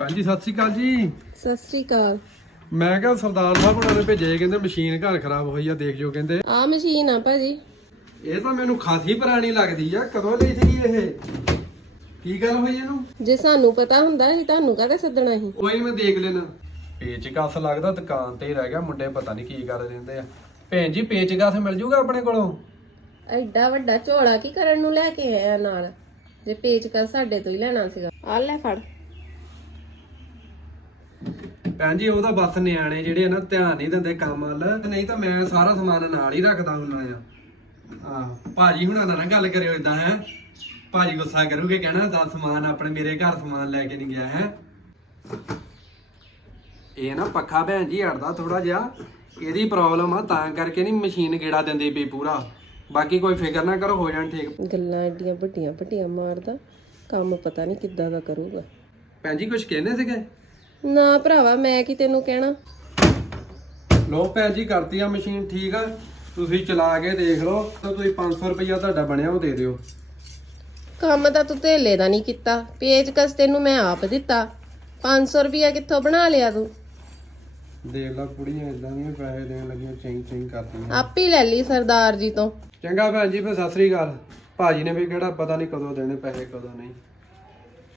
ਹਾਂਜੀ ਸਤਿ ਸ਼੍ਰੀ ਅਕਾਲ ਜੀ। ਸਤਿ ਸ੍ਰੀ ਅਕਾਲ। ਮੈਂ ਕਿਹਾ ਸਰਦਾਰ ਸਾਹਿਬ ਉਹਨਾਂ ਨੇ ਭੇਜੇ ਕਹਿੰਦੇ ਮਸ਼ੀਨ ਘਰ ਖਰਾਬ ਹੋਈ ਆ ਦੇਖ ਜੋ ਕਹਿੰਦੇ। ਆ ਮਸ਼ੀਨ ਆ ਭਾਜੀ। ਇਹ ਤਾਂ ਮੈਨੂੰ ਖਾਸੀ ਪੁਰਾਣੀ ਲੱਗਦੀ ਆ ਕਦੋਂ ਲਈ ਸੀ ਇਹ? ਕੀ ਗੱਲ ਹੋਈ ਇਹਨੂੰ? ਜੇ ਸਾਨੂੰ ਪਤਾ ਹੁੰਦਾ ਸੀ ਤੁਹਾਨੂੰ ਕਾਹਦੇ ਸੱਦਣਾ ਸੀ? ਕੋਈ ਮੈਂ ਦੇਖ ਲੈਣਾ। ਪੇਚਕਸ ਲੱਗਦਾ ਦੁਕਾਨ ਤੇ ਹੀ ਰਹਿ ਗਿਆ ਮੁੰਡੇ ਪਤਾ ਨਹੀਂ ਕੀ ਕਰ ਦਿੰਦੇ ਆ। ਭੈਣ ਜੀ ਪੇਚਕਸ ਮਿਲ ਜੂਗਾ ਆਪਣੇ ਕੋਲੋਂ? ਐਡਾ ਵੱਡਾ ਝੋਲਾ ਕੀ ਕਰਨ ਨੂੰ ਲੈ ਕੇ ਆਇਆ ਨਾਲ? ਜੇ ਪੇਚਕਸ ਸਾਡੇ ਤੋਂ ਹੀ ਲੈਣਾ ਸੀਗਾ। ਆ ਲੈ ਫੜ। ਭੈਣ ਜੀ ਉਹਦਾ ਬਸ ਨਿਆਣੇ ਜਿਹੜੇ ਆ ਨਾ ਧਿਆਨ ਨਹੀਂ ਦਿੰਦੇ ਕੰਮ ਵੱਲ। ਨਹੀਂ ਤਾਂ ਮੈਂ ਸਾਰਾ ਸਮਾਨ ਨਾਲ ਹੀ ਰੱਖਦਾ ਹੁੰਦਾ ਆ। ਆਹ ਭਾਜੀ ਹੁਣਾਂ ਨਾਲ ਨਾ ਗੱਲ ਕਰਿਓ ਇਦਾਂ ਹੈ। ਭਾਜੀ ਗੁੱਸਾ ਕਰੂਗੇ ਕਹਿਣਾ ਦਾ ਸਮਾਨ ਆਪਣੇ ਮੇਰੇ ਘਰ ਸਮਾਨ ਲੈ ਕੇ ਨਹੀਂ ਗਿਆ ਹੈ? ਇਹ ਨਾ ਪੱਖਾ ਭੈਣ ਜੀ ਅੜਦਾ ਥੋੜਾ ਜਿਹਾ। ਇਹਦੀ ਪ੍ਰੋਬਲਮ ਆ ਤਾਂ ਕਰਕੇ ਨਹੀਂ ਮਸ਼ੀਨ ਗੇੜਾ ਦਿੰਦੀ ਪਈ ਪੂਰਾ। ਬਾਕੀ ਕੋਈ ਫਿਕਰ ਨਾ ਕਰੋ ਹੋ ਜਾਣ ਠੀਕ। ਗੱਲਾਂ ਐਡੀਆਂ ਵੱਡੀਆਂ ਵੱਡੀਆਂ ਮਾਰਦਾ ਕੰਮ ਪਤਾ ਨਹੀਂ ਕਿੱਦਾਂ ਦਾ ਕਰੂਗਾ। ਭੈਣ ਜੀ ਕੁਝ ਕਹਿੰਦੇ ਸੀਗੇ? ਨਾ ਭਰਾਵਾ ਮੈਂ ਕੀ ਤੈਨੂੰ ਕਹਿਣਾ? ਲੋ ਭੈਣ ਜੀ ਕਰਤੀ ਆ ਮਸ਼ੀਨ ਠੀਕ ਆ? ਤੁਸੀਂ ਚਲਾ ਕੇ ਦੇਖ ਲਓ ਤਾਂ ਤੁਸੀਂ 500 ਰੁਪਇਆ ਤੁਹਾਡਾ ਬਣਿਆ ਉਹ ਦੇ ਦਿਓ। ਕੰਮ ਤਾਂ ਤੂੰ ਧੇਲੇ ਦਾ ਨਹੀਂ ਕੀਤਾ ਪੇਚਕਸ ਤੈਨੂੰ ਮੈਂ ਆਪ ਦਿੱਤਾ। 500 ਰੁਪਿਆ ਕਿੱਥੋਂ ਬਣਾ ਲਿਆ ਤੂੰ? ਦੇਖ ਲਾ ਕੁੜੀਆਂ ਇਦਾਂ ਦੀਆਂ ਪੈਸੇ ਦੇਣ ਲੱਗੀਆਂ ਚਿੰਗ ਚਿੰਗ ਕਰਦੀਆਂ। ਆਪ ਹੀ ਲੈ ਲਈ ਸਰਦਾਰ ਜੀ ਤੋਂ। ਚੰਗਾ ਭੈਣ ਜੀ ਫਿਰ ਸਤਿ ਸ੍ਰੀ ਅਕਾਲ। ਭਾਜੀ ਨੇ ਵੀ ਕਿਹੜਾ ਪਤਾ ਨਹੀਂ ਕਦੋਂ ਦੇਣੇ ਪੈਸੇ ਕਦੋਂ ਨਹੀਂ।